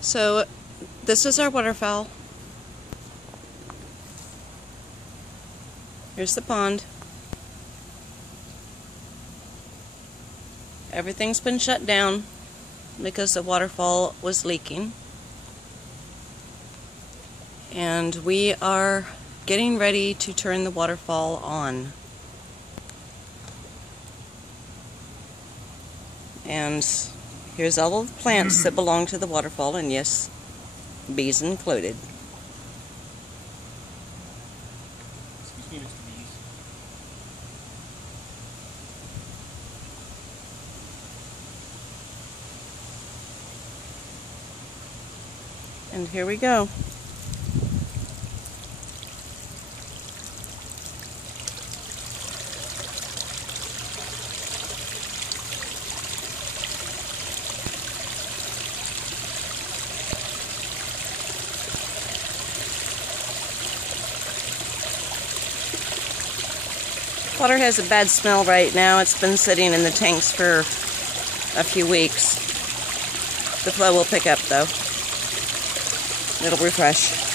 So this is our waterfowl. Here's the pond. Everything's been shut down because the waterfall was leaking. And we are getting ready to turn the waterfall on. And here's all of the plants that belong to the waterfall, and yes, bees included. Excuse me, Mr. Bees. And here we go. Water has a bad smell right now. It's been sitting in the tanks for a few weeks. The flow will pick up though. It'll refresh.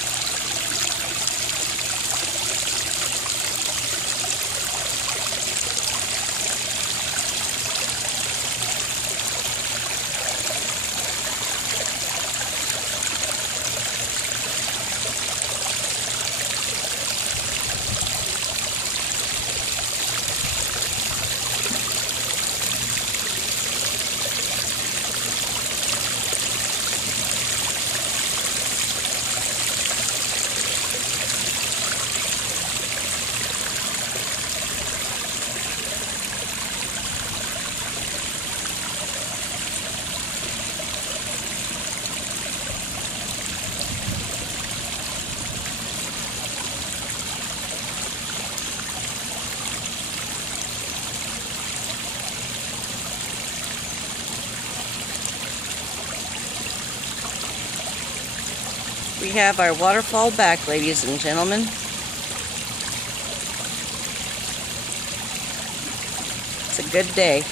We have our waterfall back, ladies and gentlemen. It's a good day.